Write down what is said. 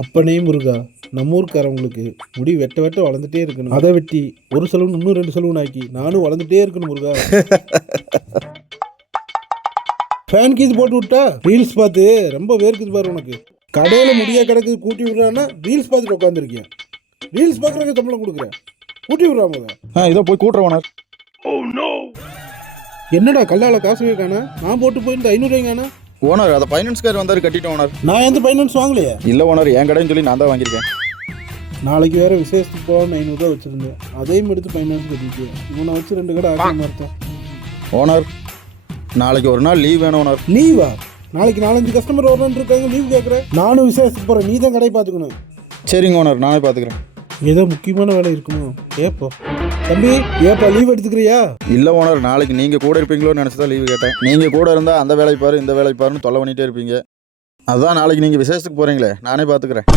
அப்பனே முருகா, நம்ம ஊருக்காரவங்களுக்கு முடி வெட்ட வெட்ட வளர்ந்துட்டே இருக்கணும். அதை வெட்டி ஒரு சலூன் இன்னும் 2 சலூன் ஆக்கி நானும் வளர்ந்துட்டே இருக்கணும் முருகா. ஃபேன் கீது போட்டு விட்டா ரீல்ஸ் பார்த்து ரொம்ப வேர்க்குது பாரு உனக்கு. கடையில் முடியா கிடக்குது கூட்டி விடுறான்னா ரீல்ஸ் பார்த்துட்டு உட்காந்துருக்கேன். ரீல்ஸ் பார்க்குறதுக்கு சம்பளம் கொடுக்குறேன். கூட்டி விடுறாங்க. இதோ போய் கூட்டுற ஓனர். என்னடா கல்லால காசு வைக்கானா? நான் போட்டு போயிருந்த 500 காணா? ஓனர் அதை ஃபைனான்ஸ்கார் வந்தார் கட்டிட்டோம் ஓனர். நான் எந்த ஃபைனான்ஸ் வாங்கலையே. இல்லை ஓனர், என் கடைன்னு சொல்லி நான் தான் வாங்கியிருக்கேன். நாளைக்கு வேற விசேஷத்துக்கு போகணும்னு 500 வச்சுருந்தேன். அதையும் எடுத்து ஃபைனான்ஸ் கட்டிட்டு இவனை வச்சு 2 கடை ஆக்கி அர்த்தம். ஓனர் நாளைக்கு ஒரு நாள் லீவ் வேணும் ஓனர். லீவா? நாளைக்கு 4-5 கஸ்டமர் வரணுன்னு இருக்காங்க, லீவ் கேட்குறேன். நானும் விசேஷத்துக்கு போகிறேன், நீ தான் கடையை பார்த்துக்கணும். சரிங்க ஓனர், நானே பார்த்துக்கிறேன். ஏதோ முக்கியமான வேலை இருக்குமோ? ஏப்போ தம்பி, ஏப்பா லீவ் எடுத்துக்கிறியா? இல்லை ஓனர், நாளைக்கு நீங்கள் கூட இருப்பீங்களோன்னு நினச்சி தான் லீவு கேட்டேன். நீங்கள் கூட இருந்தால் அந்த வேலை பாரு இந்த வேலை பாருன்னு தொல்லை பண்ணிகிட்டே இருப்பீங்க. அதான் நாளைக்கு நீங்கள் விசேஷத்துக்கு போகிறீங்களே, நானே பார்த்துக்கிறேன்.